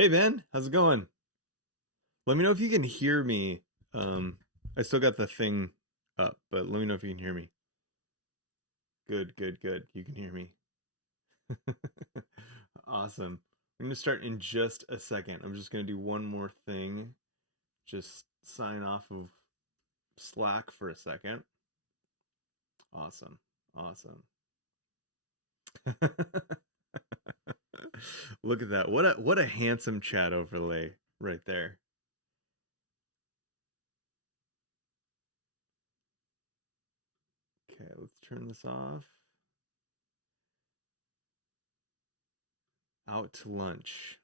Hey Ben, how's it going? Let me know if you can hear me. I still got the thing up, but let me know if you can hear me. Good, good, good. You can hear me. Awesome. I'm gonna start in just a second. I'm just gonna do one more thing. Just sign off of Slack for a second. Awesome. Awesome. Look at that. What a handsome chat overlay right there. Okay, let's turn this off. Out to lunch.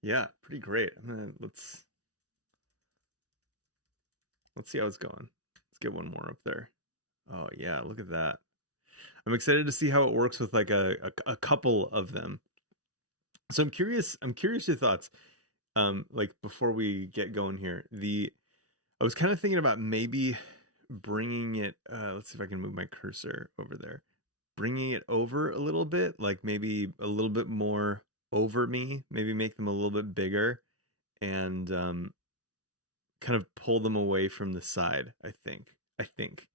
Yeah, pretty great. Let's see how it's going. Let's get one more up there. Oh yeah, look at that. I'm excited to see how it works with like a couple of them. So I'm curious your thoughts. Like before we get going here, the I was kind of thinking about maybe bringing it. Let's see if I can move my cursor over there. Bringing it over a little bit, like maybe a little bit more over me. Maybe make them a little bit bigger, and kind of pull them away from the side. I think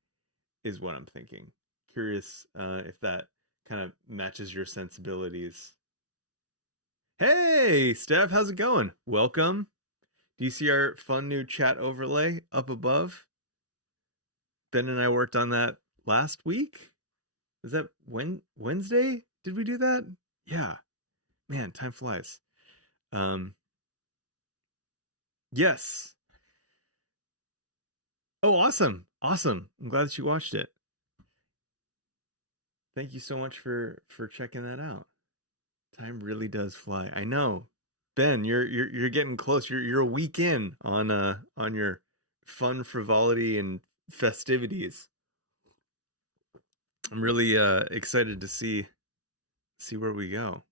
is what I'm thinking. Curious if that kind of matches your sensibilities. Hey, Steph, how's it going? Welcome. Do you see our fun new chat overlay up above? Ben and I worked on that last week. Is that Wednesday? Did we do that? Yeah. Man, time flies. Um, yes. Oh, awesome. Awesome. I'm glad that you watched it. Thank you so much for checking that out. Time really does fly. I know. Ben, you're getting close. You're a week in on your fun frivolity and festivities. I'm really excited to see where we go.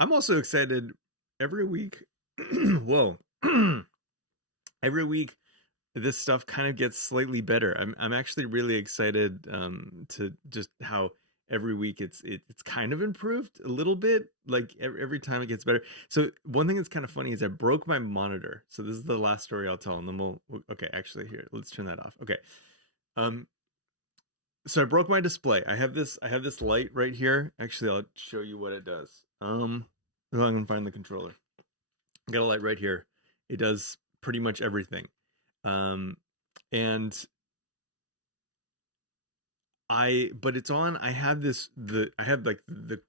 I'm also excited every week. Whoa. Every week this stuff kind of gets slightly better. I'm actually really excited to just how every week it's kind of improved a little bit. Like every time it gets better. So one thing that's kind of funny is I broke my monitor. So this is the last story I'll tell, and then okay. Actually, here, let's turn that off. Okay. Um. So I broke my display. I have this light right here. Actually, I'll show you what it does. I'm gonna find the controller. I got a light right here. It does pretty much everything. Um, and but it's on. I have like the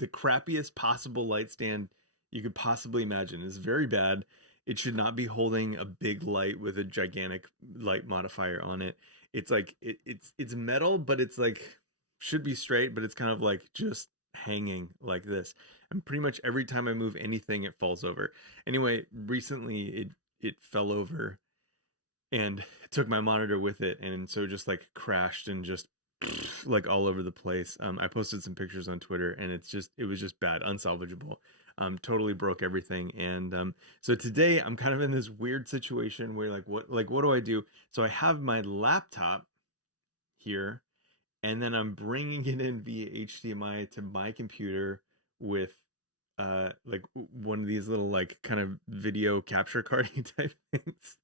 crappiest possible light stand you could possibly imagine. It's very bad. It should not be holding a big light with a gigantic light modifier on it. It's like it's metal, but it's like should be straight, but it's kind of like just hanging like this. And pretty much every time I move anything, it falls over. Anyway, recently it fell over and took my monitor with it, and so just like crashed and just like all over the place. I posted some pictures on Twitter, and it was just bad, unsalvageable. Totally broke everything. And so today I'm kind of in this weird situation where like what do I do? So I have my laptop here, and then I'm bringing it in via HDMI to my computer with like one of these little like kind of video capture carding type things.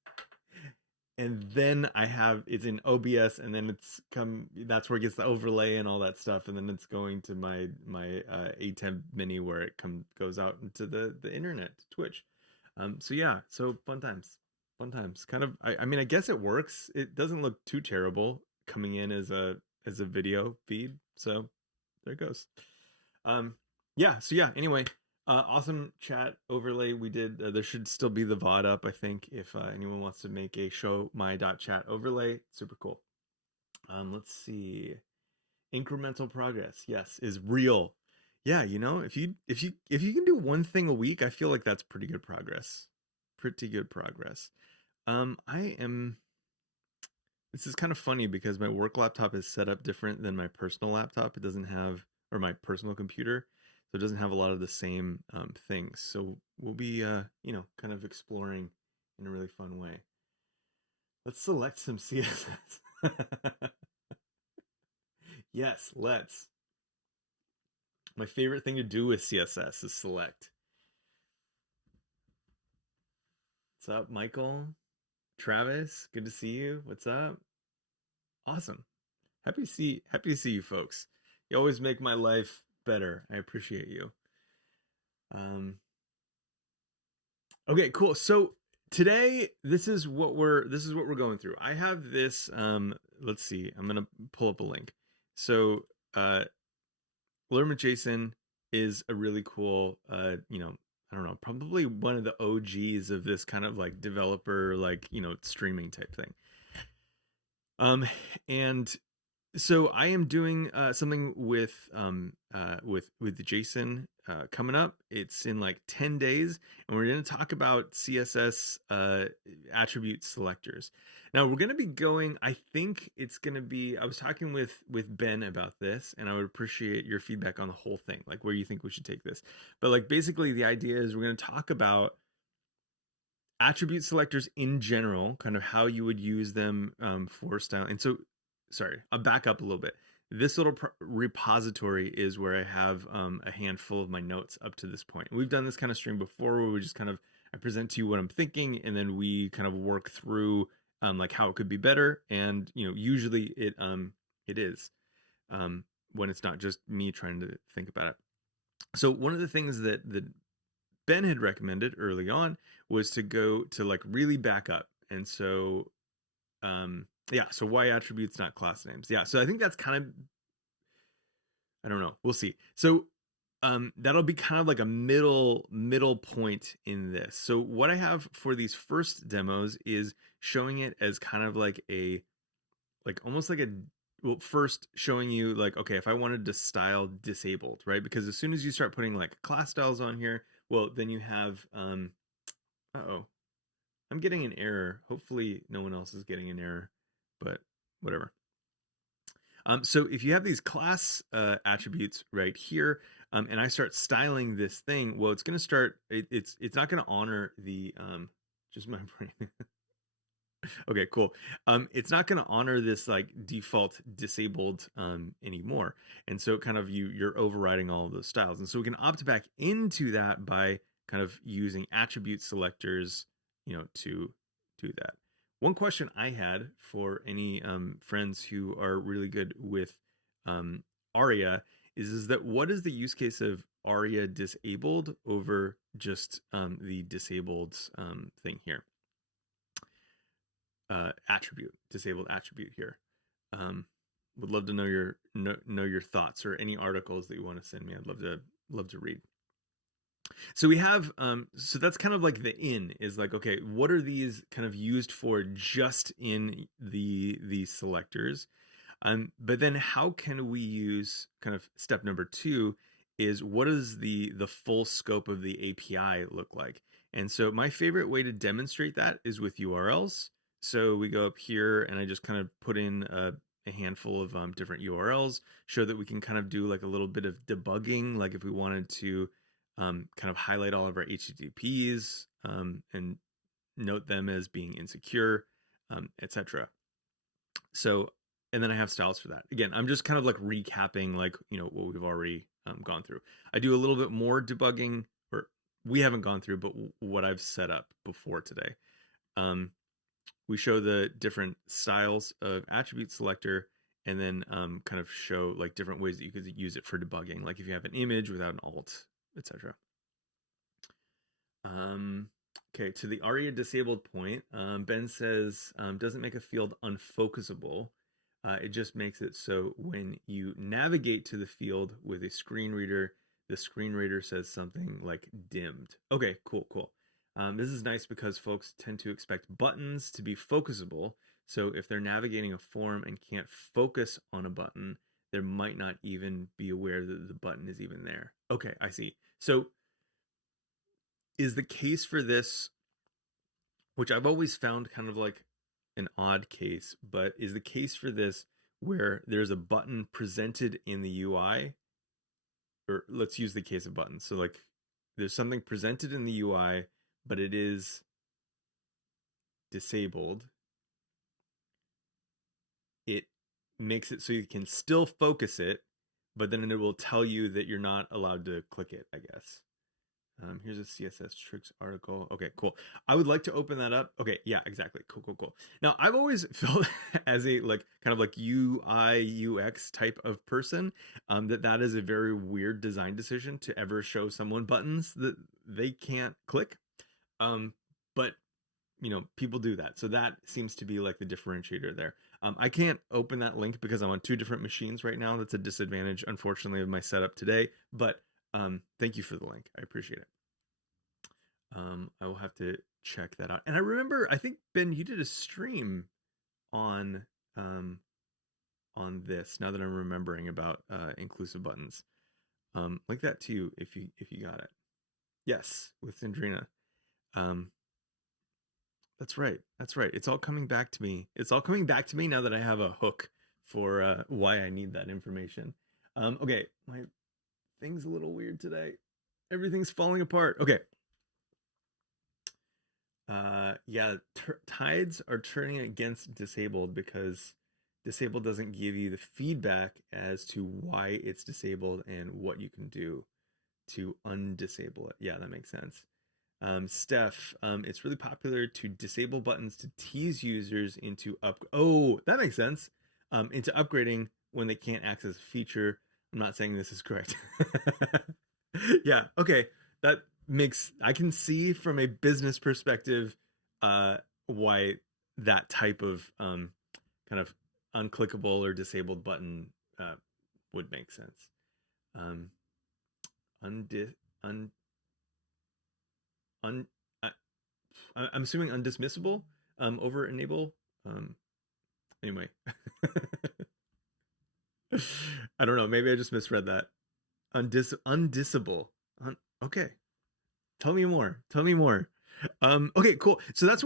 And then I have it's in OBS, and then that's where it gets the overlay and all that stuff, and then it's going to my A10 mini where it goes out into the internet, Twitch. So yeah, so fun times. Kind of, I mean, I guess it works. It doesn't look too terrible coming in as a video feed. So there it goes. Um, yeah. So yeah. Anyway, awesome chat overlay we did. There should still be the VOD up, I think, if anyone wants to make a show my dot chat overlay. Super cool. Let's see. Incremental progress, yes, is real. Yeah, if you can do one thing a week, I feel like that's pretty good progress. Pretty good progress. I am. This is kind of funny because my work laptop is set up different than my personal laptop. It doesn't have, or my personal computer, so it doesn't have a lot of the same things. So we'll be, kind of exploring in a really fun way. Let's select some CSS. Yes, let's. My favorite thing to do with CSS is select. What's up, Michael? Travis, good to see you. What's up? Awesome. Happy to see you folks. You always make my life better. I appreciate you. Um okay, cool. So today this is what we're going through. I have this let's see. I'm going to pull up a link. So uh Learn with Jason is a really cool I don't know, probably one of the OGs of this kind of like developer like, streaming type thing. Um and so I am doing something with Jason coming up. It's in like 10 days, and we're going to talk about CSS attribute selectors. Now we're going to be going. I think it's going to be. I was talking with Ben about this, and I would appreciate your feedback on the whole thing, like where you think we should take this. But like basically, the idea is we're going to talk about attribute selectors in general, kind of how you would use them for style. And so, sorry, I'll back up a little bit. This little repository is where I have a handful of my notes up to this point. We've done this kind of stream before where we just kind of, I present to you what I'm thinking, and then we kind of work through like how it could be better. And, usually it is when it's not just me trying to think about it. So one of the things that Ben had recommended early on was to go to like really back up. And so so why attributes, not class names? Yeah, so I think that's kind of, I don't know, we'll see. So that'll be kind of like a middle point in this. So what I have for these first demos is showing it as kind of like a, like almost like a, well, first showing you like, okay, if I wanted to style disabled, right? Because as soon as you start putting like class styles on here, well, then you have, uh-oh, I'm getting an error. Hopefully no one else is getting an error, but whatever. So if you have these class attributes right here, and I start styling this thing, well, it's going to start, it's not going to honor the, just my brain. Okay, cool. It's not going to honor this like default disabled anymore. And so kind of you're overriding all of those styles. And so we can opt back into that by kind of using attribute selectors, to do that. One question I had for any friends who are really good with ARIA is that what is the use case of ARIA disabled over just the disabled thing here? Disabled attribute here. Would love to know your thoughts or any articles that you want to send me. I'd love to read. So we have so that's kind of like the in is like, okay, what are these kind of used for just in the selectors? But then how can we use kind of step number 2 is what does the full scope of the API look like? And so my favorite way to demonstrate that is with URLs. So we go up here and I just kind of put in a handful of different URLs, show that we can kind of do like a little bit of debugging, like if we wanted to kind of highlight all of our HTTPs and note them as being insecure, etc. So, and then I have styles for that. Again, I'm just kind of like recapping like, what we've already gone through. I do a little bit more debugging, or we haven't gone through, but what I've set up before today. We show the different styles of attribute selector, and then kind of show like different ways that you could use it for debugging, like if you have an image without an alt, etc. Okay, to the ARIA disabled point, Ben says doesn't make a field unfocusable. It just makes it so when you navigate to the field with a screen reader, the screen reader says something like dimmed. Okay, cool. This is nice because folks tend to expect buttons to be focusable. So if they're navigating a form and can't focus on a button, they might not even be aware that the button is even there. Okay, I see. So is the case for this, which I've always found kind of like an odd case, but is the case for this where there's a button presented in the UI, or let's use the case of buttons. So like there's something presented in the UI, but it is disabled. makes it so you can still focus it, but then it will tell you that you're not allowed to click it, I guess. Here's a CSS tricks article. Okay, cool. I would like to open that up. Okay, yeah, exactly. Cool, cool, cool. Now, I've always felt as a like kind of like UI UX type of person, that is a very weird design decision to ever show someone buttons that they can't click. But people do that, so that seems to be like the differentiator there. I can't open that link because I'm on two different machines right now. That's a disadvantage, unfortunately, of my setup today. But thank you for the link. I appreciate it. I will have to check that out. And I remember, I think Ben, you did a stream on this. Now that I'm remembering about inclusive buttons, link that to you if you got it. Yes, with Sandrina. That's right. That's right. It's all coming back to me. It's all coming back to me now that I have a hook for why I need that information. Okay, my thing's a little weird today. Everything's falling apart. Okay. Yeah, tides are turning against disabled because disabled doesn't give you the feedback as to why it's disabled and what you can do to undisable it. Yeah, that makes sense. Steph, it's really popular to disable buttons to tease users into that makes sense. Into upgrading when they can't access a feature. I'm not saying this is correct. Yeah, okay. That makes, I can see from a business perspective why that type of kind of unclickable or disabled button would make sense. I'm assuming undismissible over enable. Anyway. I don't know, maybe I just misread that. Undisable. Okay, tell me more. Okay, cool. So that's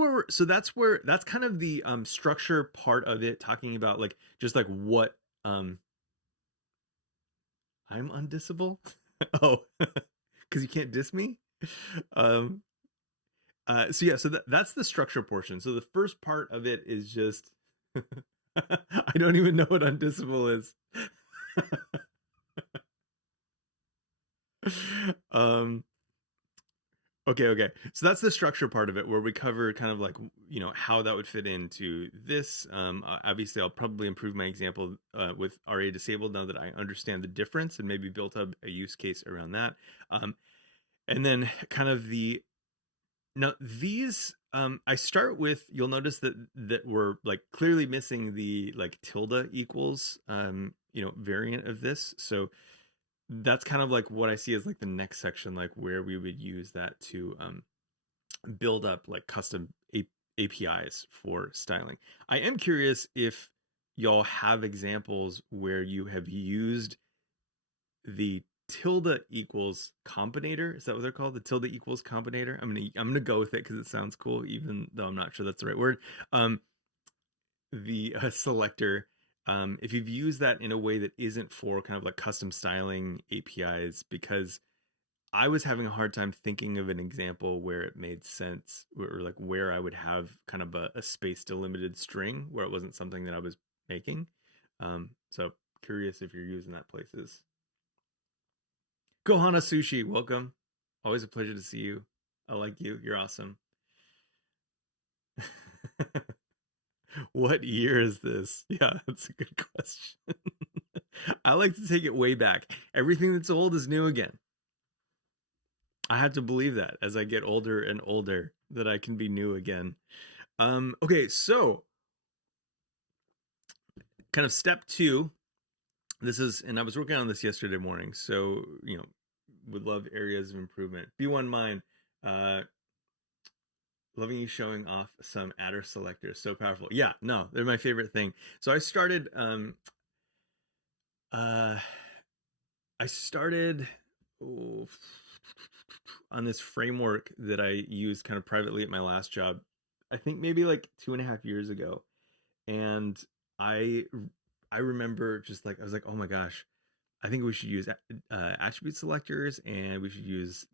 kind of the structure part of it, talking about like just like what I'm undisable. Oh, because you can't diss me. So yeah, so that's the structure portion. So the first part of it is just I don't even know what undisable is. Okay. So that's the structure part of it, where we cover kind of like, how that would fit into this. Obviously, I'll probably improve my example with RA disabled now that I understand the difference, and maybe built up a use case around that. And then kind of now these, I start with, you'll notice that we're like clearly missing the like tilde equals, variant of this. So that's kind of like what I see as like the next section, like where we would use that to build up like custom APIs for styling. I am curious if y'all have examples where you have used the tilde equals combinator. Is that what they're called? The tilde equals combinator. I'm gonna go with it because it sounds cool, even though I'm not sure that's the right word. The selector. If you've used that in a way that isn't for kind of like custom styling APIs, because I was having a hard time thinking of an example where it made sense, or like where I would have kind of a space delimited string where it wasn't something that I was making. So curious if you're using that places. Gohana Sushi, welcome. Always a pleasure to see you. I like you. You're awesome. What year is this? Yeah, that's a good question. I like to take it way back. Everything that's old is new again. I have to believe that as I get older and older, that I can be new again. Okay, so kind of step 2. This is, and I was working on this yesterday morning, so would love areas of improvement. B1 mine. Loving you showing off some adder selectors. So powerful. Yeah, no, they're my favorite thing. So I started on this framework that I used kind of privately at my last job, I think maybe like 2.5 years ago. And I remember just like, I was like, oh my gosh, I think we should use attribute selectors, and we should use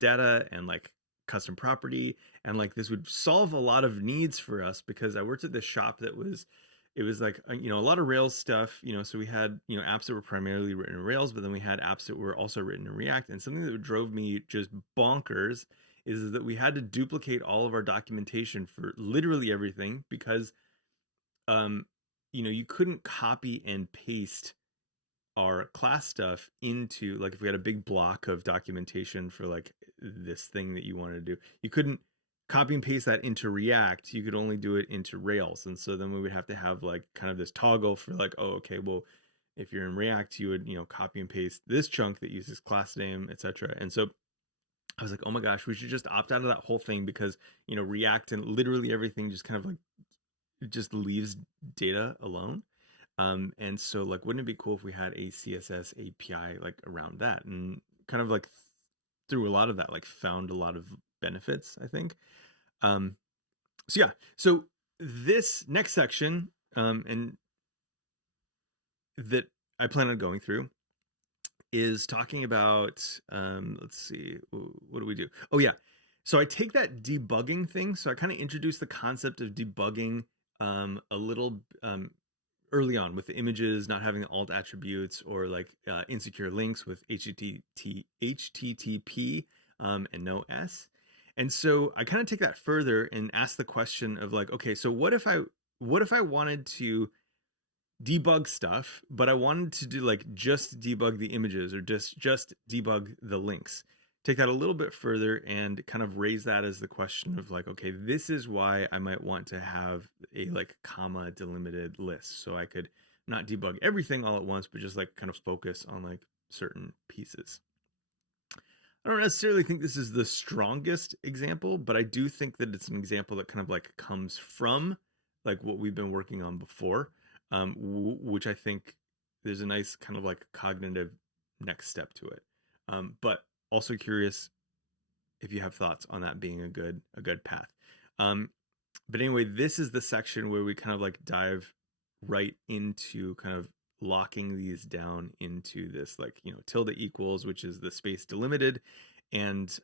data and like custom property, and like this would solve a lot of needs for us, because I worked at this shop that was it was like, you know, a lot of Rails stuff, you know, so we had, you know, apps that were primarily written in Rails, but then we had apps that were also written in React. And something that drove me just bonkers is that we had to duplicate all of our documentation for literally everything because, um, you know, you couldn't copy and paste our class stuff into, like, if we had a big block of documentation for like this thing that you wanted to do, you couldn't copy and paste that into React. You could only do it into Rails. And so then we would have to have like kind of this toggle for like, oh, okay, well, if you're in React, you would, you know, copy and paste this chunk that uses class name, etc. And so I was like, oh my gosh, we should just opt out of that whole thing because, you know, React and literally everything just kind of like, it just leaves data alone. And so like, wouldn't it be cool if we had a CSS API like around that, and kind of like through a lot of that, like found a lot of benefits, I think. So yeah, so this next section, and that I plan on going through is talking about, let's see, what do we do? Oh yeah. So I take that debugging thing. So I kind of introduce the concept of debugging, a little, early on with the images not having alt attributes, or like insecure links with HTTP and no S. And so I kind of take that further and ask the question of like, okay, so what if I wanted to debug stuff, but I wanted to do like just debug the images or just debug the links? Take that a little bit further and kind of raise that as the question of like, okay, this is why I might want to have a like comma delimited list, so I could not debug everything all at once, but just like kind of focus on like certain pieces. I don't necessarily think this is the strongest example, but I do think that it's an example that kind of like comes from like what we've been working on before, which I think there's a nice kind of like cognitive next step to it. But also curious if you have thoughts on that being a good path. But anyway, this is the section where we kind of like dive right into kind of locking these down into this like, you know, tilde equals, which is the space delimited, and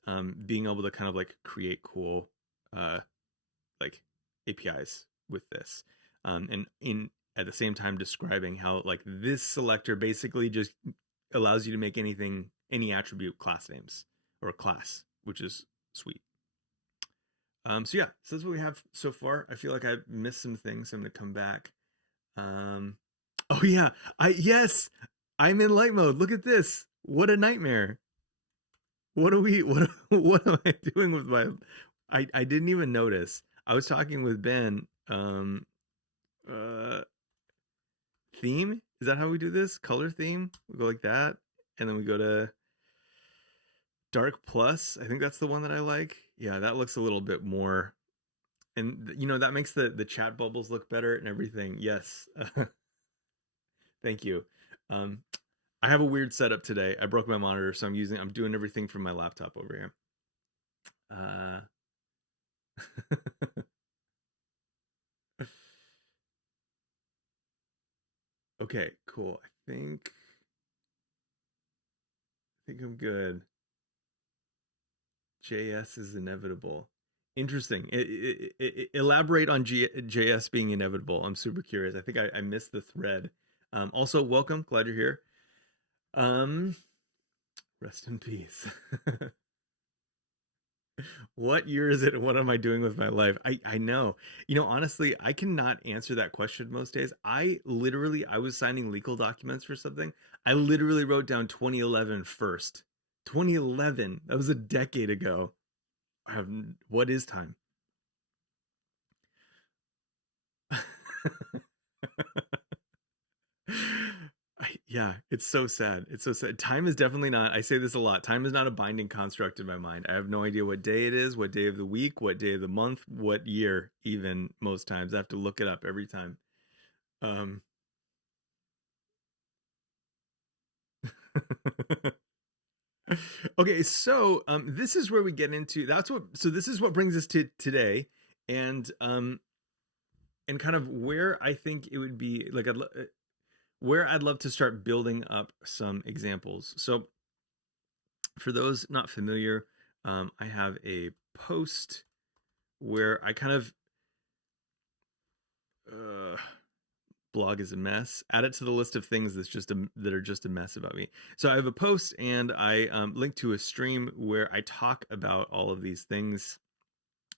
being able to kind of like create cool like APIs with this, and in at the same time describing how like this selector basically just allows you to make any attribute class names or a class, which is sweet. So yeah, so that's what we have so far. I feel like I missed some things. So I'm gonna come back. Oh yeah, I'm in light mode. Look at this. What a nightmare. What am I doing with my, I didn't even notice. I was talking with Ben. Theme? Is that how we do this? Color theme? We go like that, and then we go to dark plus. I think that's the one that I like. Yeah, that looks a little bit more, and you know, that makes the chat bubbles look better and everything. Yes. Thank you. I have a weird setup today. I broke my monitor, so I'm doing everything from my laptop over here. Okay, cool. I think I'm good. JS is inevitable. Interesting. Elaborate on JS being inevitable. I'm super curious. I think I missed the thread. Also, welcome. Glad you're here. Rest in peace. What year is it? What am I doing with my life? I know. You know, honestly, I cannot answer that question most days. I was signing legal documents for something. I literally wrote down 2011 first. 2011. That was a decade ago. What is time? Yeah, it's so sad. It's so sad. Time is definitely not, I say this a lot, time is not a binding construct in my mind. I have no idea what day it is, what day of the week, what day of the month, what year, even most times. I have to look it up every time. Okay, so this is where we get into, this is what brings us to today, and kind of where I think it would be like where I'd love to start building up some examples. So for those not familiar, I have a post where I kind of blog is a mess. Add it to the list of things that are just a mess about me. So I have a post, and I link to a stream where I talk about all of these things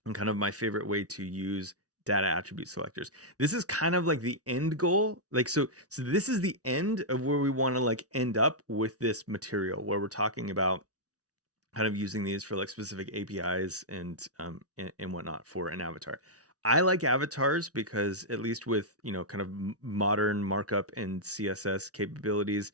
and kind of my favorite way to use data attribute selectors. This is kind of like the end goal. Like, so this is the end of where we want to like end up with this material, where we're talking about kind of using these for like specific APIs and whatnot for an avatar. I like avatars because, at least with, you know, kind of modern markup and CSS capabilities,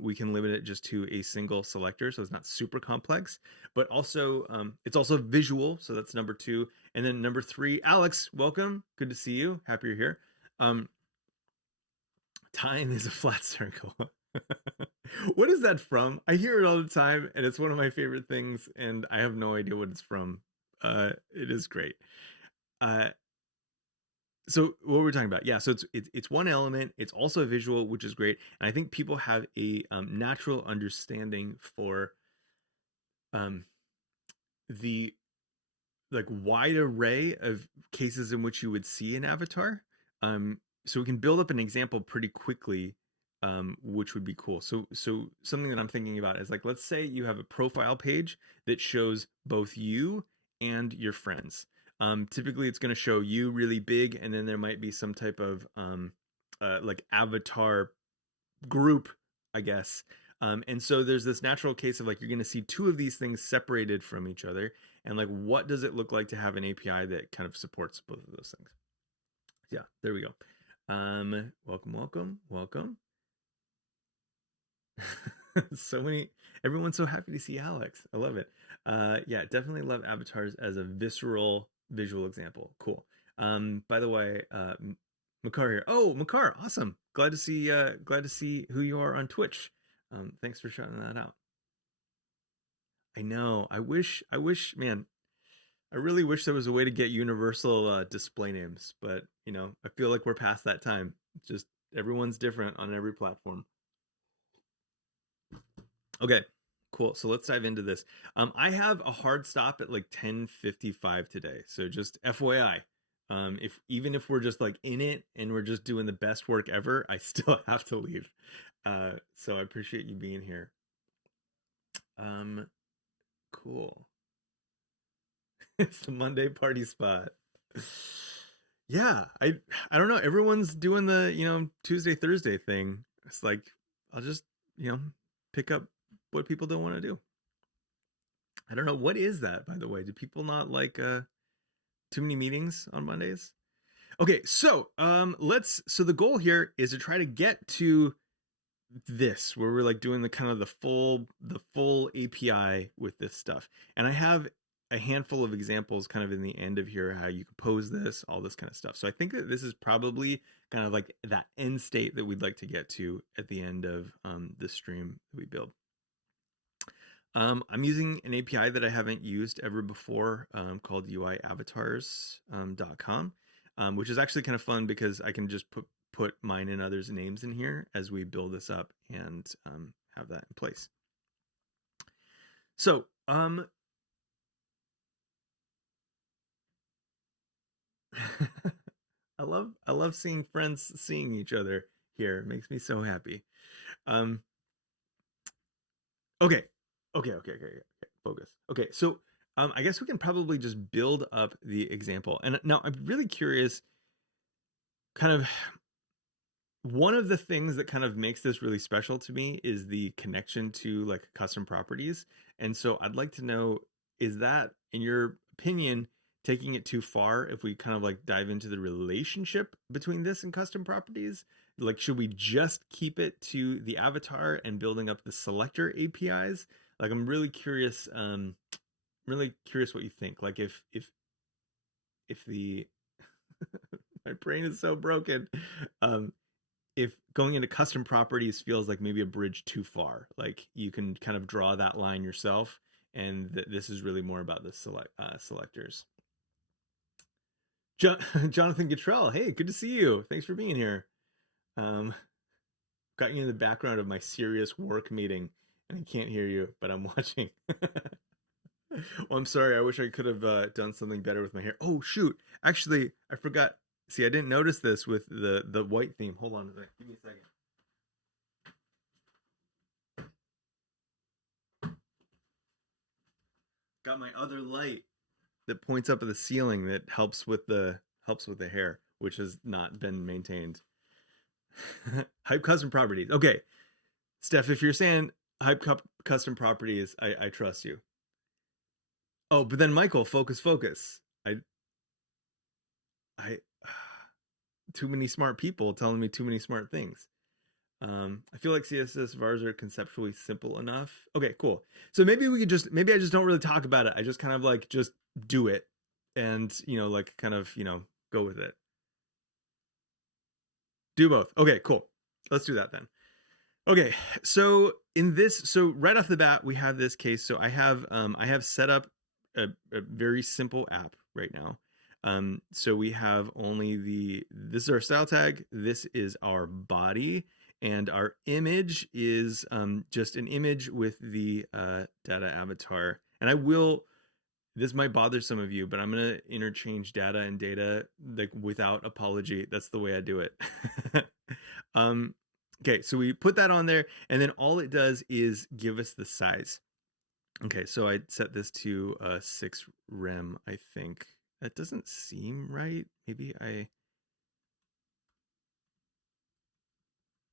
we can limit it just to a single selector, so it's not super complex. But also, it's also visual, so that's number 2. And then number 3, Alex, welcome. Good to see you. Happy you're here. Time is a flat circle. What is that from? I hear it all the time, and it's one of my favorite things, and I have no idea what it's from. It is great. So what we're talking about, yeah. So it's one element. It's also a visual, which is great, and I think people have a natural understanding for the like wide array of cases in which you would see an avatar. So we can build up an example pretty quickly, which would be cool. So something that I'm thinking about is like, let's say you have a profile page that shows both you and your friends. Typically it's going to show you really big, and then there might be some type of like avatar group, I guess. And so there's this natural case of like, you're going to see 2 of these things separated from each other, and like, what does it look like to have an API that kind of supports both of those things? Yeah, there we go. Welcome. So many, everyone's so happy to see Alex. I love it. Yeah, definitely love avatars as a visceral visual example. Cool. By the way, Makar here. Oh, Makar, awesome. Glad to see who you are on Twitch. Thanks for shouting that out. I know. I wish, man, I really wish there was a way to get universal display names, but you know, I feel like we're past that time. Just everyone's different on every platform. Okay, cool. So let's dive into this. I have a hard stop at like 10:55 today. So just FYI, even if we're just like in it and we're just doing the best work ever, I still have to leave. So I appreciate you being here. Cool. It's the Monday party spot. Yeah, I don't know. Everyone's doing the, you know, Tuesday, Thursday thing. It's like, I'll just, you know, pick up what people don't want to do. I don't know. What is that, by the way? Do people not like too many meetings on Mondays? Okay, so so the goal here is to try to get to this, where we're like doing the kind of the full API with this stuff. And I have a handful of examples kind of in the end of here, how you could pose this, all this kind of stuff. So I think that this is probably kind of like that end state that we'd like to get to at the end of the stream that we build. I'm using an API that I haven't used ever before, called uiavatars.com, which is actually kind of fun because I can just put mine and others' names in here as we build this up and have that in place. So I love seeing friends seeing each other here. It makes me so happy. Okay. Focus. Okay, so I guess we can probably just build up the example. And now I'm really curious, kind of one of the things that kind of makes this really special to me is the connection to like custom properties. And so I'd like to know, is that, in your opinion, taking it too far if we kind of like dive into the relationship between this and custom properties? Like, should we just keep it to the avatar and building up the selector APIs? Like, I'm really curious, what you think. Like, if the my brain is so broken. If going into custom properties feels like maybe a bridge too far, like you can kind of draw that line yourself, and this is really more about the selectors. Jonathan Guttrell, hey, good to see you. Thanks for being here. Got you in the background of my serious work meeting, and I can't hear you, but I'm watching. Well, I'm sorry. I wish I could have done something better with my hair. Oh, shoot. Actually, I forgot. See, I didn't notice this with the white theme. Hold on a second. Give me a second. Got my other light that points up at the ceiling that helps with the hair, which has not been maintained. Hype custom properties. Okay, Steph, if you're saying hype custom properties, I trust you. Oh, but then Michael, focus. I too many smart people telling me too many smart things. I feel like CSS vars are conceptually simple enough. Okay, cool. So maybe we could just, maybe I just don't really talk about it. I just kind of like just do it and, you know, like kind of, you know, go with it. Do both. Okay, cool. Let's do that then. Okay, so in this, so right off the bat, we have this case. So I have set up a very simple app right now. So we have only this is our style tag. This is our body, and our image is just an image with the data avatar. And I will, this might bother some of you, but I'm gonna interchange data and data like without apology. That's the way I do it. Okay, so we put that on there, and then all it does is give us the size. Okay, so I set this to 6 rem, I think. That doesn't seem right.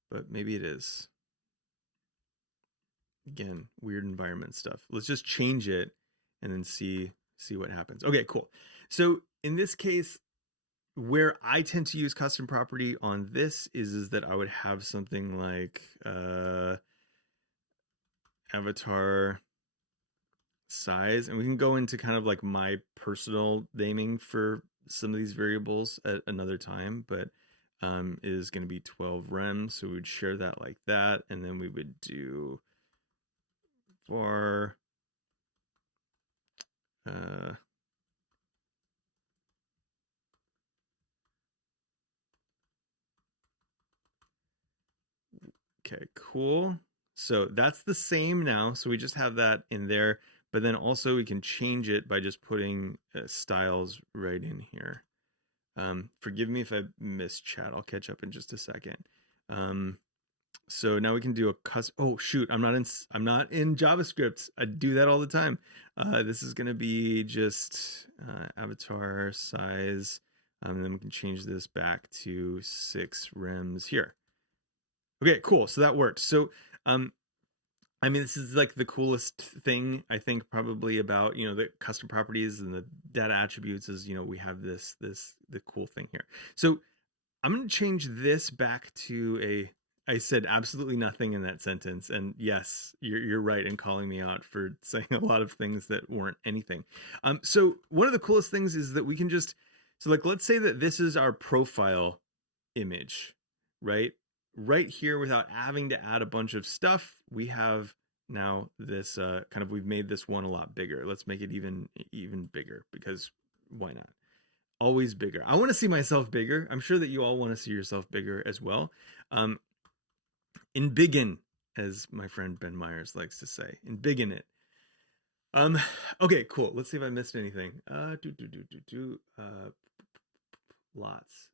But maybe it is. Again, weird environment stuff. Let's just change it and then see what happens. Okay, cool. So in this case, where I tend to use custom property on this is that I would have something like avatar size, and we can go into kind of like my personal naming for some of these variables at another time, but is going to be 12 rem, so we would share that like that, and then we would do var okay, cool. So that's the same now. So we just have that in there, but then also we can change it by just putting styles right in here. Forgive me if I missed chat. I'll catch up in just a second. So now we can do a custom. Oh shoot, I'm not in JavaScript. I do that all the time. This is gonna be just avatar size. And then we can change this back to 6 rems here. Okay, cool. So that worked. So, I mean, this is like the coolest thing I think probably about, you know, the custom properties and the data attributes is, you know, we have the cool thing here. So I'm going to change this back to I said absolutely nothing in that sentence. And yes, you're right in calling me out for saying a lot of things that weren't anything. So one of the coolest things is that we can just, so like, let's say that this is our profile image, right? Right here, without having to add a bunch of stuff, we have now this kind of, we've made this one a lot bigger. Let's make it even bigger, because why not? Always bigger. I want to see myself bigger. I'm sure that you all want to see yourself bigger as well. Embiggen, as my friend Ben Myers likes to say. Embiggen it. Okay, cool. Let's see if I missed anything. Lots.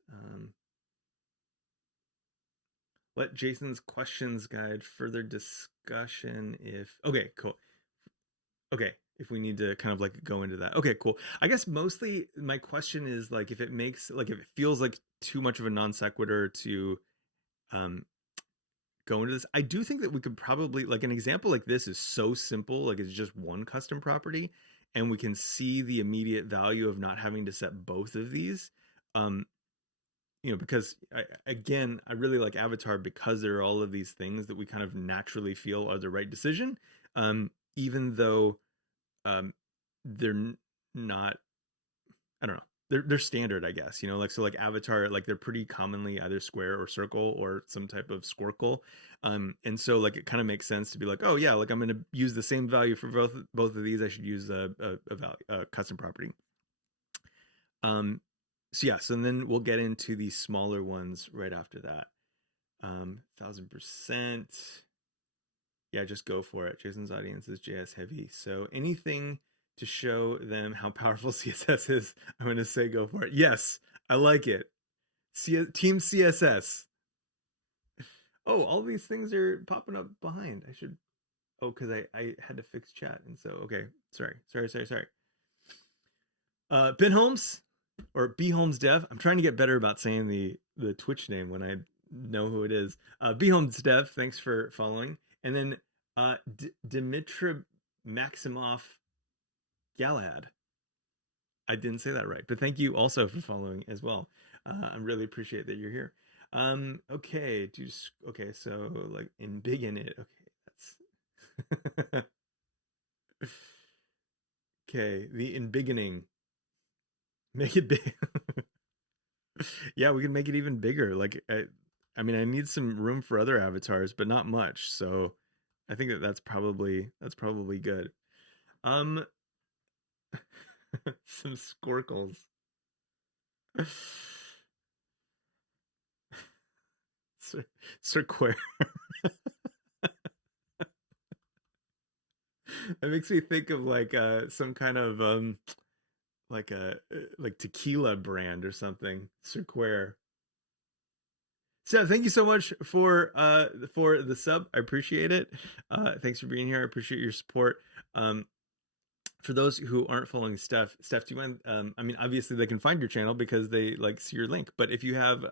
Let Jason's questions guide further discussion if, okay, cool. Okay, if we need to kind of like go into that. Okay, cool. I guess mostly my question is like, if it makes, like, if it feels like too much of a non sequitur to go into this, I do think that we could probably, like, an example like this is so simple, like it's just one custom property, and we can see the immediate value of not having to set both of these. You know, because I really like Avatar because there are all of these things that we kind of naturally feel are the right decision, even though they're not, I don't know, they're standard, I guess, you know, like, so like Avatar, like they're pretty commonly either square or circle or some type of squircle, and so like it kind of makes sense to be like, oh yeah, like I'm going to use the same value for both of these. I should use a custom property. So yeah, so then we'll get into these smaller ones right after that. 1000%. Yeah, just go for it. Jason's audience is JS heavy. So anything to show them how powerful CSS is, I'm going to say go for it. Yes, I like it. Team CSS. Oh, all these things are popping up behind. I should. Oh, because I had to fix chat, and so okay. Sorry. Ben Holmes or B Holmes Dev. I'm trying to get better about saying the Twitch name when I know who it is. B Holmes Dev. Thanks for following. And then Dimitra Maximoff Galahad. I didn't say that right, but thank you also for following as well. I really appreciate that you're here. Okay, okay, so like in big in it. Okay, that's okay. The in beginning, make it big. Yeah, we can make it even bigger. Like, I mean, I need some room for other avatars, but not much. So, I think that's probably good. Um, some squircles. Sir That makes me think of like some kind of like a like tequila brand or something. Sir. So thank you so much for the sub. I appreciate it. Thanks for being here. I appreciate your support. For those who aren't following Steph, do you mind? I mean, obviously they can find your channel because they like see your link. But if you have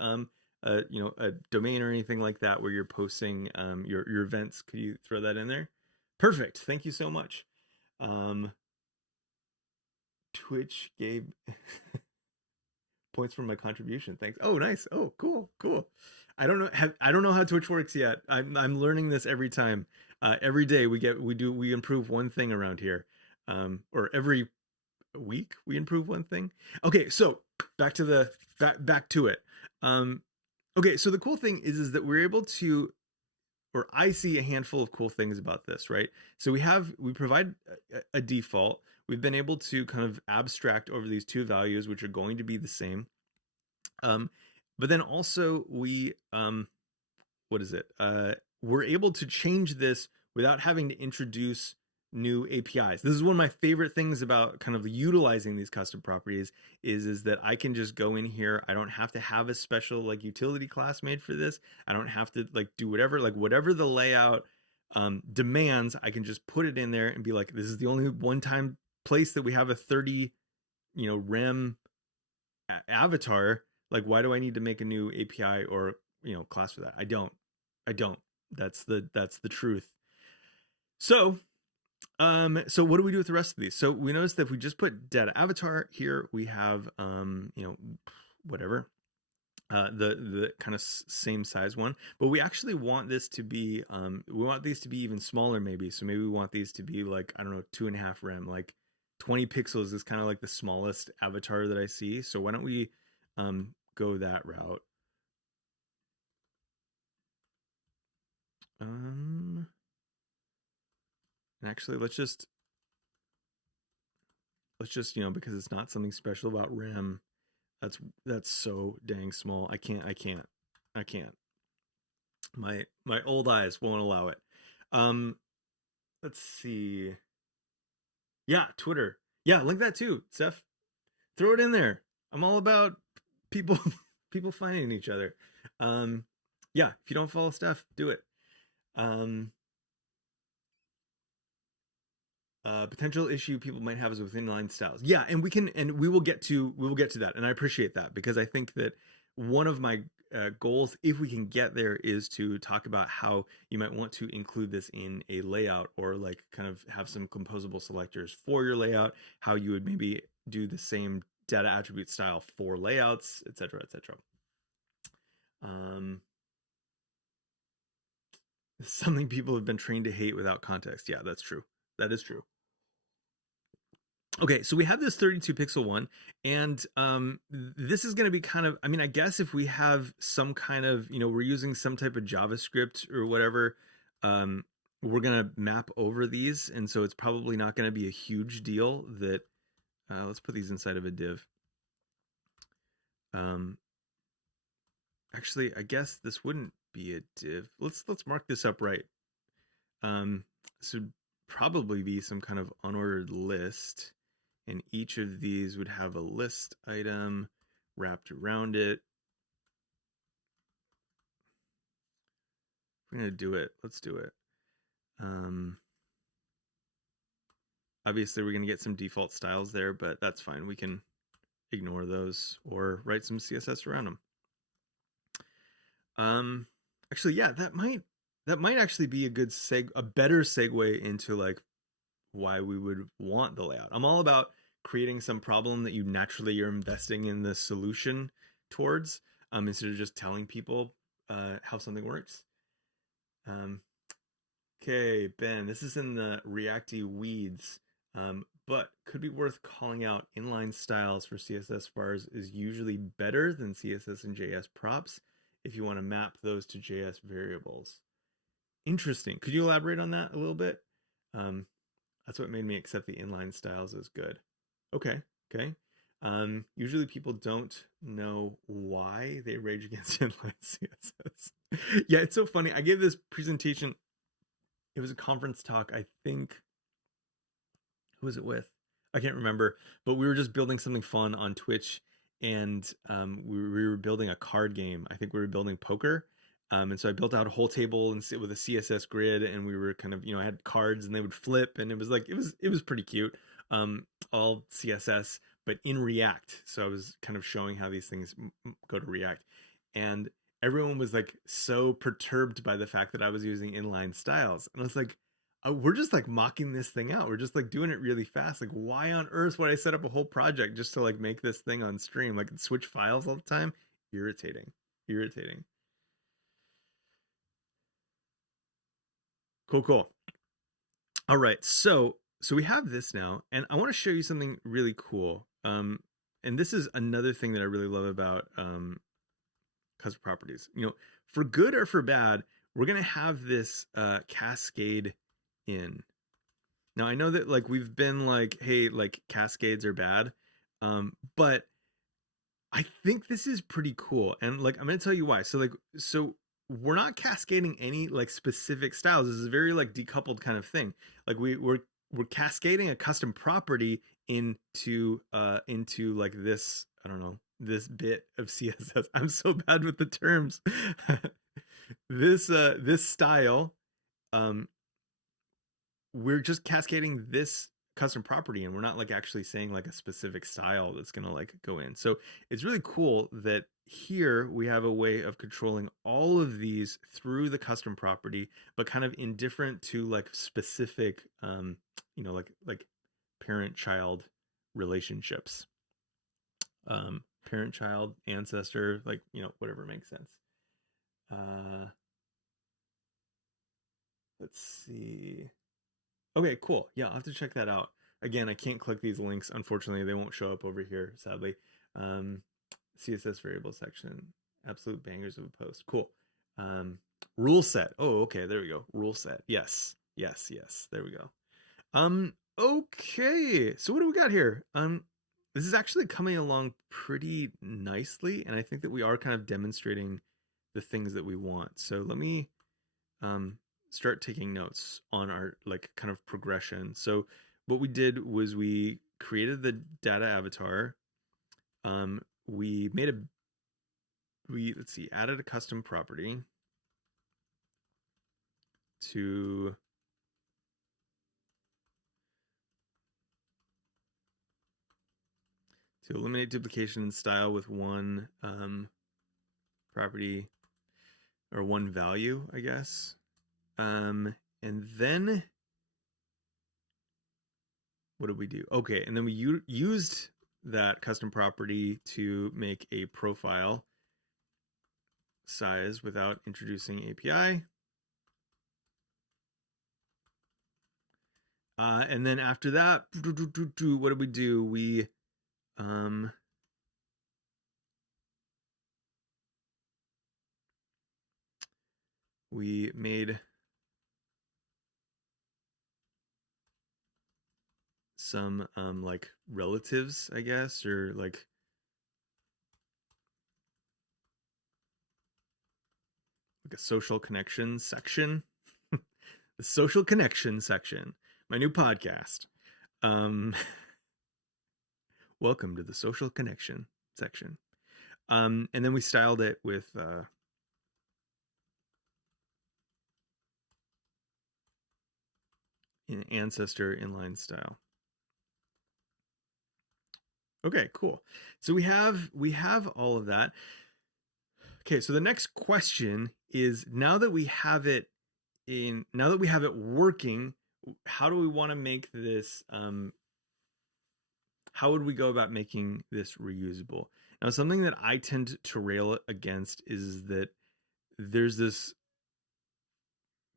you know, a domain or anything like that where you're posting your events, could you throw that in there? Perfect. Thank you so much. Twitch gave points for my contribution. Thanks. Oh, nice. Oh, cool. I don't know how Twitch works yet. I'm learning this every time. Every day we improve one thing around here. Or every week we improve one thing. Okay, so back to it. Okay, so the cool thing is that we're able to, or I see a handful of cool things about this, right? So we provide a default. We've been able to kind of abstract over these two values, which are going to be the same. But then also we, what is it? We're able to change this without having to introduce new APIs. This is one of my favorite things about kind of utilizing these custom properties is that I can just go in here. I don't have to have a special like utility class made for this. I don't have to like do whatever the layout demands. I can just put it in there and be like, this is the only one-time place that we have a 30, you know, rem avatar. Like, why do I need to make a new API or, you know, class for that? I don't. That's the truth. So what do we do with the rest of these? So we notice that if we just put data avatar here, we have, you know, whatever, the kind of same size one, but we actually want this to be, we want these to be even smaller maybe. So maybe we want these to be like, I don't know, 2.5 rem, like 20 pixels is kind of like the smallest avatar that I see. So why don't we, go that route? And actually let's just, you know, because it's not something special about rem, that's so dang small. I can't. My old eyes won't allow it. Let's see. Yeah, Twitter. Yeah, link that too, Seth. Throw it in there. I'm all about people finding each other. Yeah, if you don't follow Steph, do it. Potential issue people might have is with inline styles. Yeah, and we will get to that, and I appreciate that because I think that one of my goals, if we can get there, is to talk about how you might want to include this in a layout or like kind of have some composable selectors for your layout, how you would maybe do the same data attribute style for layouts, etc., etc. Something people have been trained to hate without context. Yeah, that's true. That is true. Okay, so we have this 32 pixel one, and this is going to be kind of, I mean, I guess if we have some kind of, you know, we're using some type of JavaScript or whatever, we're going to map over these, and so it's probably not going to be a huge deal that, let's put these inside of a div. Actually, I guess this wouldn't be a div. Let's mark this up right. This would probably be some kind of unordered list. And each of these would have a list item wrapped around it. we're gonna do it. Let's do it. Obviously we're gonna get some default styles there, but that's fine. We can ignore those or write some CSS around them. Actually, yeah, that might actually be a better segue into like why we would want the layout. I'm all about creating some problem that you naturally are investing in the solution towards, instead of just telling people how something works. Okay, Ben, this is in the Reacty weeds, but could be worth calling out inline styles for CSS bars is usually better than CSS and JS props if you want to map those to JS variables. Interesting. Could you elaborate on that a little bit? That's what made me accept the inline styles as good. Okay. Usually people don't know why they rage against inline CSS. Yeah, it's so funny. I gave this presentation. It was a conference talk, I think. Who was it with? I can't remember. But we were just building something fun on Twitch, and we were building a card game. I think we were building poker. And so I built out a whole table and sit with a CSS grid, and we were kind of, I had cards and they would flip, and it was like, it was pretty cute. All CSS, but in React. So I was kind of showing how these things go to React, and everyone was like so perturbed by the fact that I was using inline styles. And I was like, we're just like mocking this thing out. We're just like doing it really fast. Like, why on earth would I set up a whole project just to like make this thing on stream? Like switch files all the time? Irritating. Cool. All right. So we have this now, and I want to show you something really cool. And this is another thing that I really love about custom properties. For good or for bad, we're gonna have this cascade in. Now I know that like we've been like, hey, like cascades are bad, but I think this is pretty cool, and like I'm gonna tell you why. So we're not cascading any like specific styles. This is a very like decoupled kind of thing. Like we're cascading a custom property into like this, I don't know, this bit of CSS. I'm so bad with the terms. This style, we're just cascading this custom property, and we're not like actually saying like a specific style that's gonna like go in. So it's really cool that here we have a way of controlling all of these through the custom property, but kind of indifferent to like specific like parent-child relationships, parent-child, ancestor, like whatever makes sense. Let's see. Okay, cool. Yeah, I'll have to check that out. Again, I can't click these links. Unfortunately, they won't show up over here, sadly. CSS variable section. Absolute bangers of a post. Cool. Rule set. Oh, okay. There we go. Rule set. Yes. There we go. Okay. So what do we got here? This is actually coming along pretty nicely, and I think that we are kind of demonstrating the things that we want. So let me start taking notes on our like kind of progression. So what we did was we created the data avatar. We added a custom property to eliminate duplication in style with one property or one value, I guess. And then what did we do? Okay, and then we used that custom property to make a profile size without introducing API. And then after that, what did we do? We made some like relatives, I guess, or like a social connection section. The social connection section, my new podcast. Welcome to the social connection section. And then we styled it with ancestor inline style. Okay, cool. So we have all of that. Okay, so the next question is, now that we have it working, how do we want to make this how would we go about making this reusable? Now, something that I tend to rail against is that there's this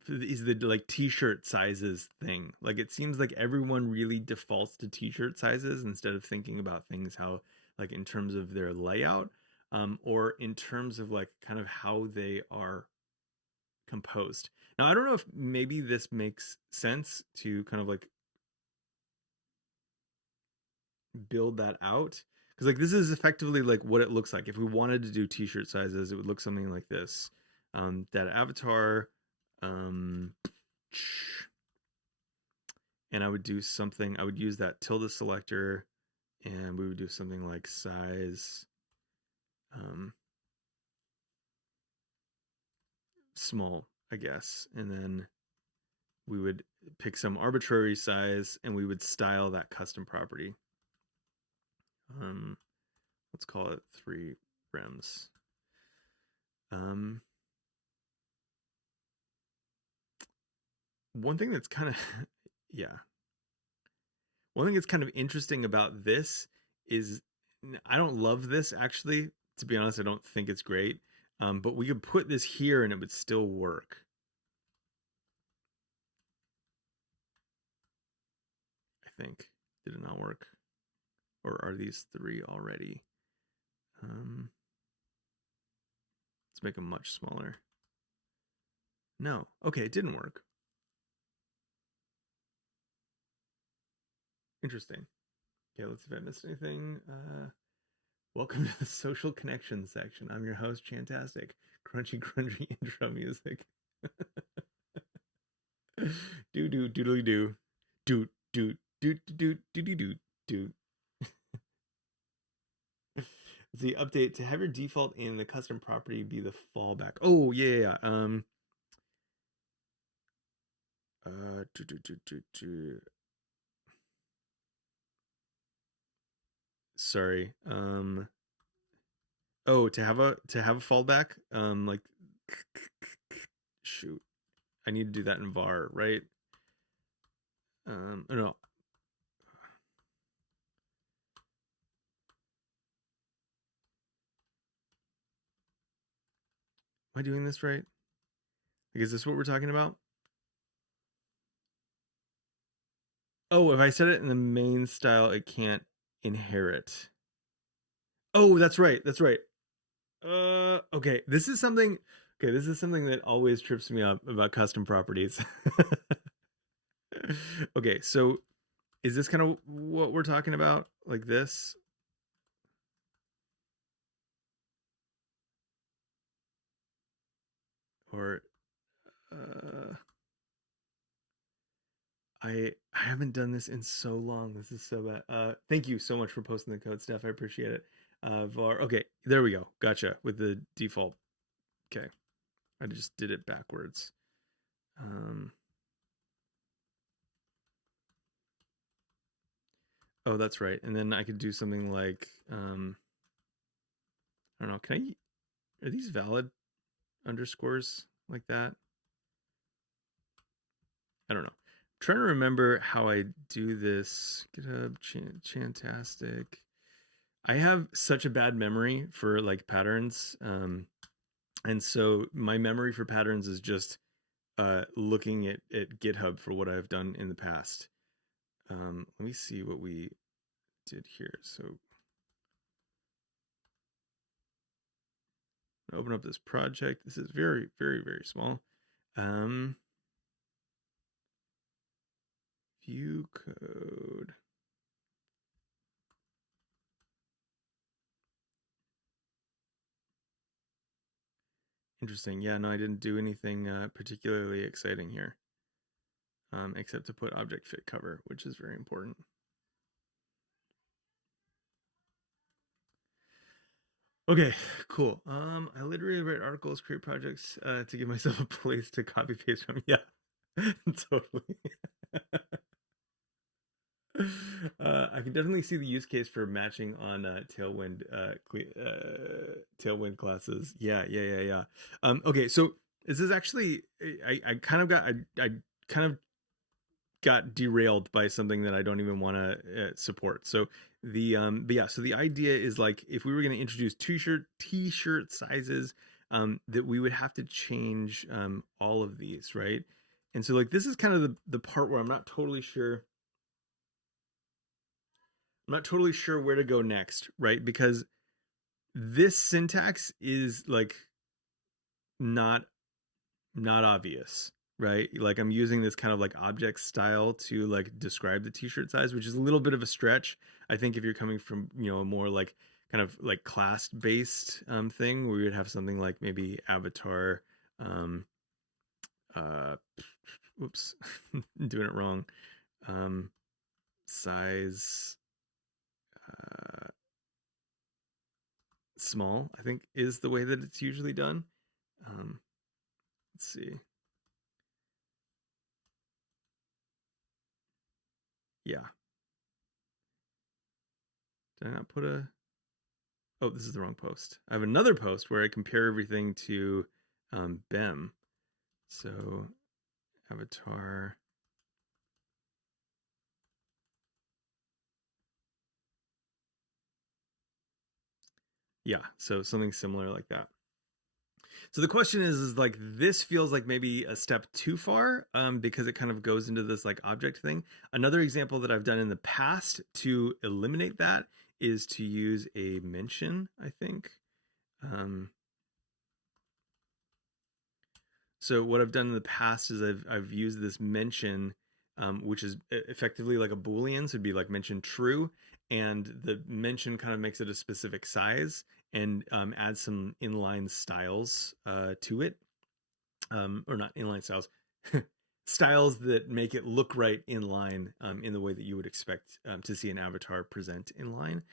is the like t-shirt sizes thing. Like, it seems like everyone really defaults to t-shirt sizes instead of thinking about things how, like, in terms of their layout, or in terms of like kind of how they are composed. Now, I don't know if maybe this makes sense to kind of like build that out, because like this is effectively like what it looks like if we wanted to do t-shirt sizes. It would look something like this. Data avatar, and I would do something, I would use that tilde selector, and we would do something like size small, I guess, and then we would pick some arbitrary size and we would style that custom property. Let's call it 3 rems. One thing that's kind of yeah, one thing that's kind of interesting about this is, I don't love this, actually, to be honest. I don't think it's great, but we could put this here and it would still work. I think. Did it not work? Or are these 3 already? Let's make them much smaller. No. Okay, it didn't work. Interesting. Okay, let's see if I missed anything. Welcome to the social connections section. I'm your host, Chantastic. Crunchy intro music. do doodly do. Doot doot doot doot doot doot doot. Let's see, update to have your default in the custom property be the fallback. Oh yeah. Sorry. Oh, to have a fallback. Like, shoot, I need to do that in var, right? Oh, no. Am I doing this right? Like, is this what we're talking about? Oh, if I set it in the main style, it can't inherit. Oh, that's right. That's right. Okay. This is something that always trips me up about custom properties. Okay, so is this kind of what we're talking about? Like this? Or I haven't done this in so long. This is so bad. Thank you so much for posting the code, Steph. I appreciate it. Var. Okay, there we go. Gotcha. With the default. Okay, I just did it backwards. Oh, that's right. And then I could do something like, I don't know. Are these valid underscores like that? I don't know. I'm trying to remember how I do this. GitHub, Chantastic. I have such a bad memory for like patterns. And so my memory for patterns is just looking at GitHub for what I've done in the past. Let me see what we did here. So open up this project. This is very, very, very small. View code. Interesting. Yeah, no, I didn't do anything particularly exciting here, except to put object fit cover, which is very important. Okay, cool. I literally write articles, create projects to give myself a place to copy paste from. Yeah, totally. I can definitely see the use case for matching on Tailwind classes. Yeah. Okay, so this is actually I kind of got I kind of got derailed by something that I don't even want to support. So but yeah, so the idea is like if we were going to introduce t-shirt sizes, that we would have to change all of these, right? And so like this is kind of the part where I'm not totally sure. I'm not totally sure where to go next, right? Because this syntax is like not not obvious, right? Like I'm using this kind of like object style to like describe the t-shirt size, which is a little bit of a stretch. I think if you're coming from, a more like kind of like class based thing where you'd have something like maybe avatar um uh oops, I'm doing it wrong. Size uh small, I think is the way that it's usually done. Let's see. Yeah. Did I not put a... Oh, this is the wrong post. I have another post where I compare everything to BEM. So avatar. Yeah, so something similar like that. So the question is like this feels like maybe a step too far because it kind of goes into this like object thing. Another example that I've done in the past to eliminate that is to use a mention, I think. So what I've done in the past is I've used this mention, which is effectively like a Boolean, so it'd be like mention true, and the mention kind of makes it a specific size and adds some inline styles to it, or not inline styles, styles that make it look right in line in the way that you would expect to see an avatar present in line.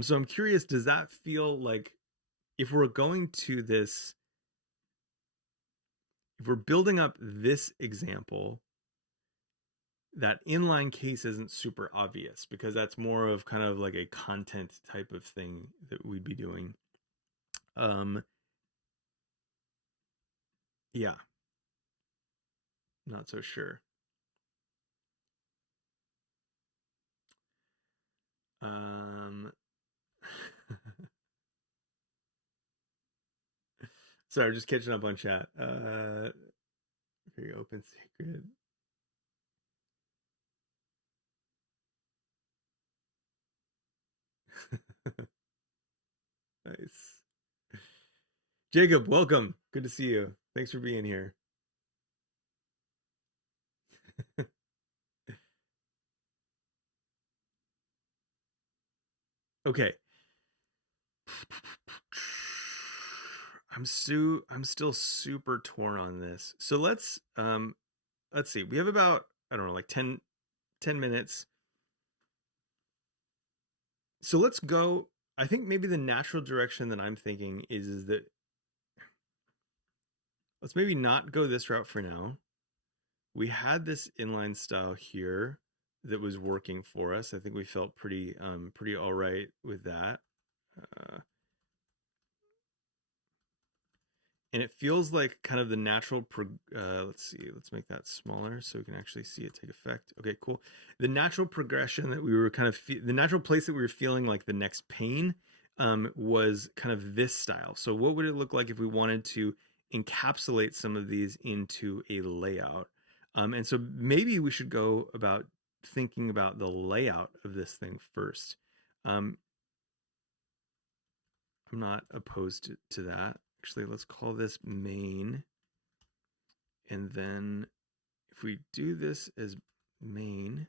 So I'm curious, does that feel like if we're going to this, if we're building up this example, that inline case isn't super obvious because that's more of kind of like a content type of thing that we'd be doing. Yeah, not so sure. Sorry, just catching up on chat. Very open secret. Nice. Jacob, welcome. Good to see you. Thanks for being here. Okay. I'm still super torn on this. So let's see. We have about, I don't know, like 10 minutes. So let's go. I think maybe the natural direction that I'm thinking is that let's maybe not go this route for now. We had this inline style here that was working for us. I think we felt pretty all right with that. And it feels like kind of the natural let's see, let's make that smaller so we can actually see it take effect. Okay, cool. The natural progression that we were kind of the natural place that we were feeling like the next pane was kind of this style. So what would it look like if we wanted to encapsulate some of these into a layout? And so maybe we should go about thinking about the layout of this thing first. I'm not opposed to that. Actually, let's call this main. And then if we do this as main,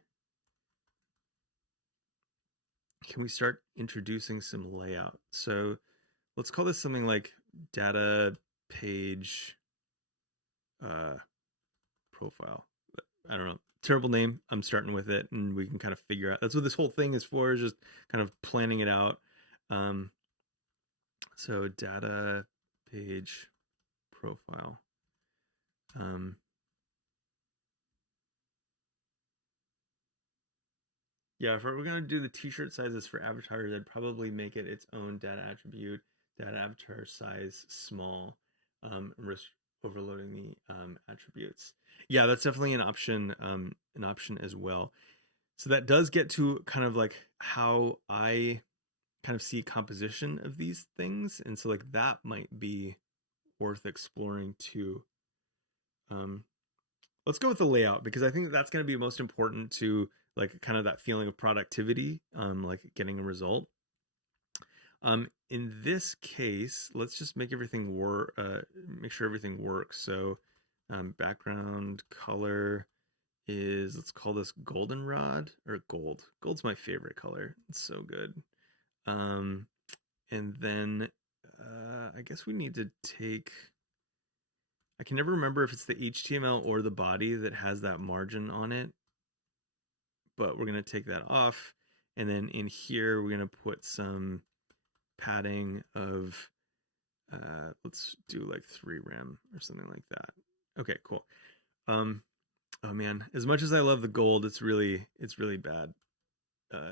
can we start introducing some layout? So let's call this something like data page profile. I don't know. Terrible name. I'm starting with it and we can kind of figure out. That's what this whole thing is for, is just kind of planning it out. So data page profile. Yeah, if we're gonna do the t-shirt sizes for avatars, I'd probably make it its own data attribute, data avatar size small, risk overloading the attributes. Yeah, that's definitely an option as well. So that does get to kind of like how I kind of see composition of these things, and so like that might be worth exploring too. Um, let's go with the layout because I think that's going to be most important to like kind of that feeling of productivity, like getting a result. In this case, let's just make everything work. Make sure everything works. So, background color is, let's call this goldenrod or gold. Gold's my favorite color. It's so good. And then I guess we need to take. I can never remember if it's the HTML or the body that has that margin on it, but we're going to take that off. And then in here, we're going to put some padding of, let's do like 3 rem or something like that. Okay, cool. Oh man, as much as I love the gold, it's really bad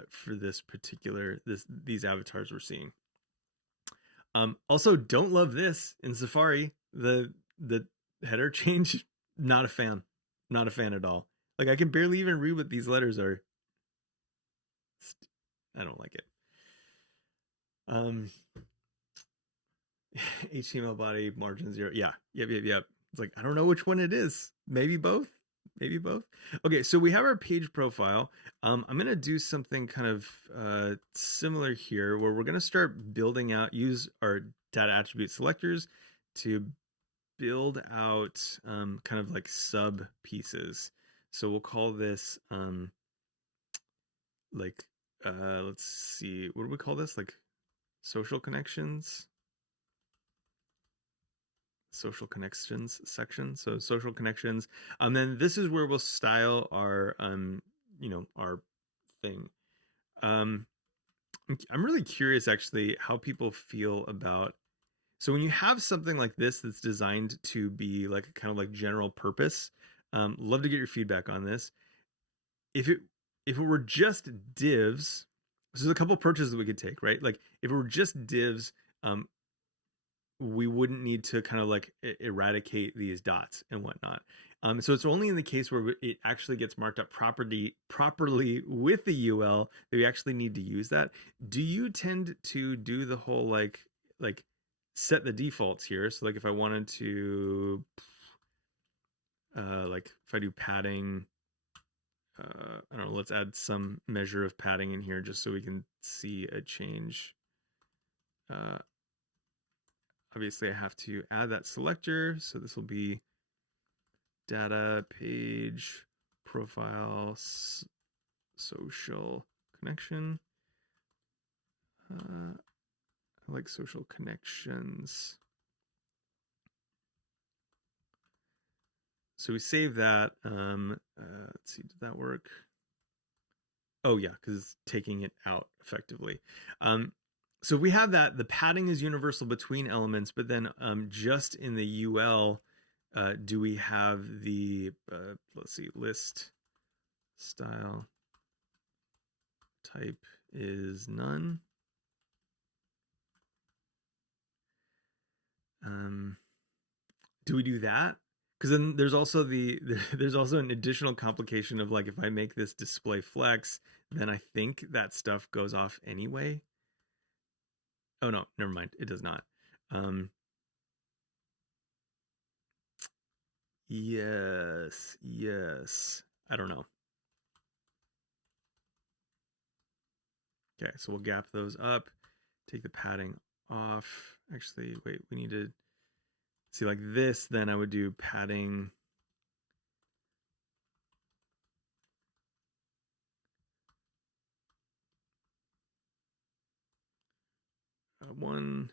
for this particular, these avatars we're seeing. Also, don't love this in Safari. The header change, not a fan. Not a fan at all. Like I can barely even read what these letters are. I don't like it. HTML body margin 0. Yeah. Yep. It's like I don't know which one it is. Maybe both. Okay, so we have our page profile. I'm gonna do something kind of similar here, where we're gonna start building out, use our data attribute selectors to build out kind of like sub pieces. So we'll call this like let's see, what do we call this? Like social connections section. So social connections. Then this is where we'll style our our thing. I'm really curious actually how people feel about, so when you have something like this that's designed to be like kind of like general purpose, love to get your feedback on this. If it were just divs, so there's a couple approaches that we could take, right? Like if it were just divs, we wouldn't need to kind of like eradicate these dots and whatnot. So it's only in the case where it actually gets marked up properly with the UL that we actually need to use that. Do you tend to do the whole like set the defaults here? So like if I wanted to like if I do padding, I don't know, let's add some measure of padding in here just so we can see a change. Obviously I have to add that selector. So this will be data, page, profile, social connection. I like social connections. So we save that. Let's see, did that work? Oh yeah, because it's taking it out effectively. So we have that. The padding is universal between elements, but then just in the UL, do we have the, let's see, list style type is none. Do we do that? Because then there's also there's also an additional complication of like, if I make this display flex, then I think that stuff goes off anyway. Oh no, never mind. It does not. Yes. I don't know. Okay, so we'll gap those up, take the padding off. Actually, wait, we need to see like this, then I would do padding. One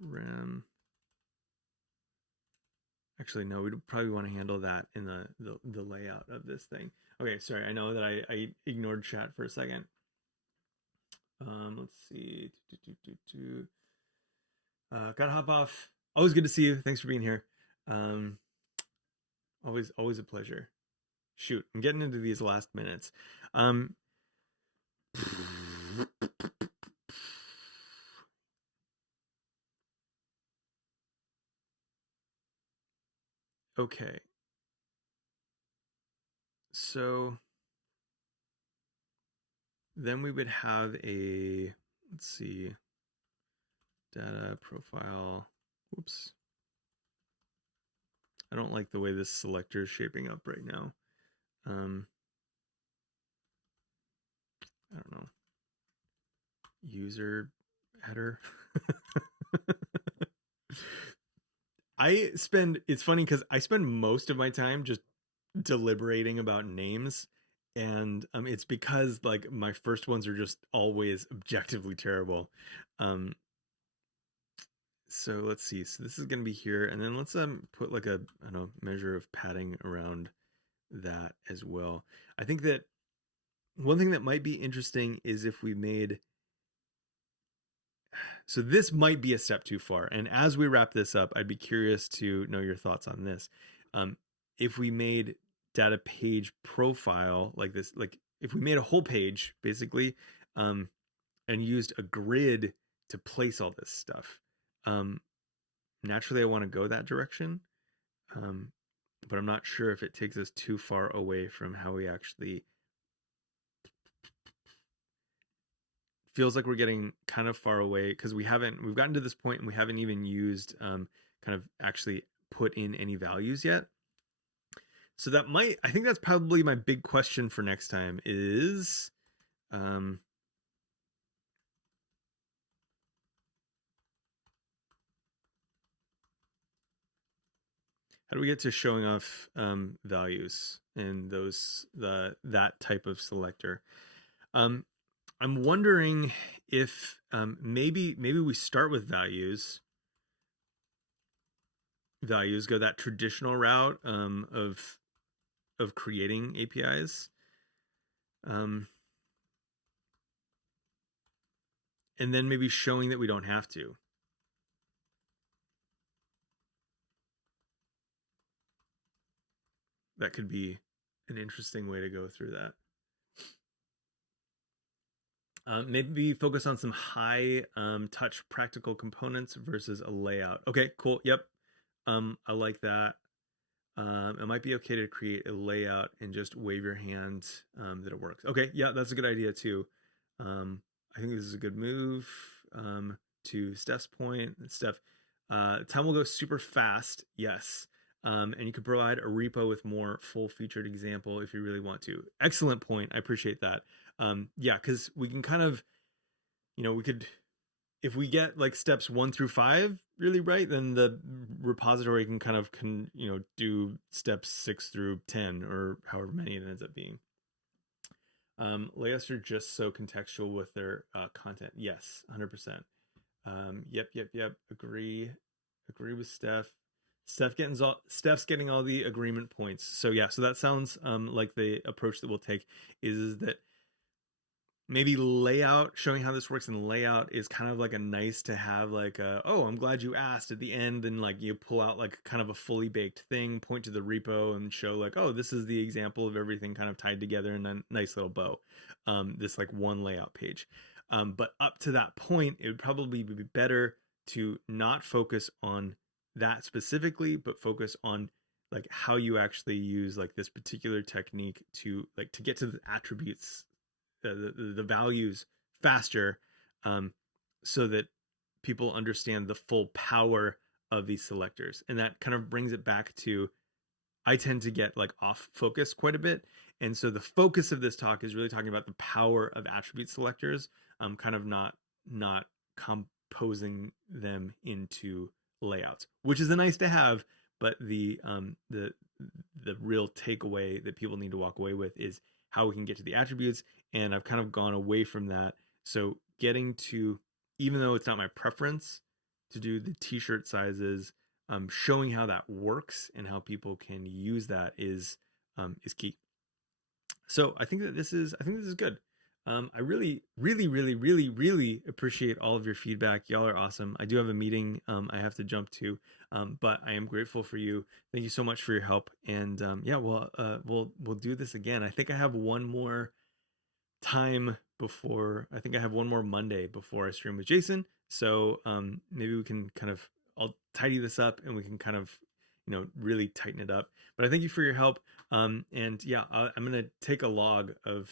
rem. Actually, no, we'd probably want to handle that in the layout of this thing. Okay, sorry, I know that I ignored chat for a second. Let's see. Gotta hop off. Always good to see you. Thanks for being here. Always a pleasure. Shoot, I'm getting into these last minutes. Okay. So then we would have a, let's see, data profile. Whoops. I don't like the way this selector is shaping up right now. I don't know. User header. It's funny because I spend most of my time just deliberating about names. And it's because like my first ones are just always objectively terrible. Um, so let's see. So this is going to be here. And then let's put like a, I don't know, measure of padding around that as well. I think that one thing that might be interesting is if we made, so this might be a step too far. And as we wrap this up, I'd be curious to know your thoughts on this. If we made data page profile like this, like if we made a whole page basically, and used a grid to place all this stuff, naturally I want to go that direction. But I'm not sure if it takes us too far away from how we actually, feels like we're getting kind of far away because we've gotten to this point and we haven't even used kind of actually put in any values yet. So I think that's probably my big question for next time is, how do we get to showing off values in that type of selector? I'm wondering if maybe we start with values, go that traditional route of creating APIs, and then maybe showing that we don't have to. That could be an interesting way to go through that. Maybe focus on some high touch practical components versus a layout. Okay, cool. Yep. I like that. It might be okay to create a layout and just wave your hand that it works. Okay, yeah, that's a good idea too. I think this is a good move. To Steph's point, Steph, time will go super fast. Yes. And you could provide a repo with more full featured example if you really want to. Excellent point. I appreciate that. Yeah, because we can kind of, we could, if we get like steps 1 through 5 really right, then the repository can kind of do steps 6 through 10 or however many it ends up being. Layouts are just so contextual with their content. Yes, 100%. Yep. Agree with Steph. Steph's getting all the agreement points. So yeah, so that sounds like the approach that we'll take is that maybe layout, showing how this works in layout is kind of like a nice to have, like oh, I'm glad you asked at the end, and like you pull out like kind of a fully baked thing, point to the repo and show like, oh, this is the example of everything kind of tied together in a nice little bow. This like one layout page. But up to that point, it would probably be better to not focus on that specifically, but focus on like how you actually use like this particular technique to get to the attributes, the values faster, so that people understand the full power of these selectors. And that kind of brings it back to, I tend to get like off focus quite a bit. And so the focus of this talk is really talking about the power of attribute selectors, kind of not composing them into layouts, which is a nice to have, but the real takeaway that people need to walk away with is how we can get to the attributes. And I've kind of gone away from that. So getting to, even though it's not my preference to do the t-shirt sizes, showing how that works and how people can use that is key. So I think this is good. I really appreciate all of your feedback. Y'all are awesome. I do have a meeting I have to jump to, but I am grateful for you. Thank you so much for your help. And yeah, we'll do this again. I think I have one more time before, I think I have one more Monday before I stream with Jason. So maybe we can kind of, I'll tidy this up and we can kind of, really tighten it up. But I thank you for your help. And yeah, I'm going to take a log of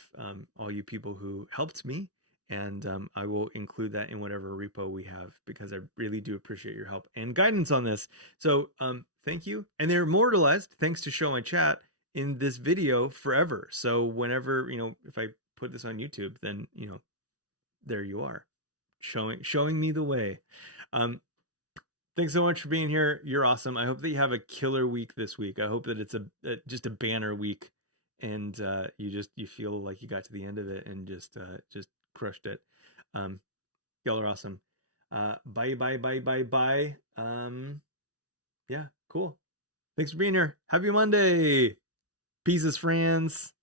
all you people who helped me. And I will include that in whatever repo we have, because I really do appreciate your help and guidance on this. So thank you. And they're immortalized, thanks to Show My Chat, in this video forever. So whenever, if I put this on YouTube, then, there you are, showing me the way. Thanks so much for being here. You're awesome. I hope that you have a killer week this week. I hope that it's just a banner week, and you feel like you got to the end of it and just crushed it. Y'all are awesome. Bye. Yeah, cool. Thanks for being here. Happy Monday. Pieces, friends.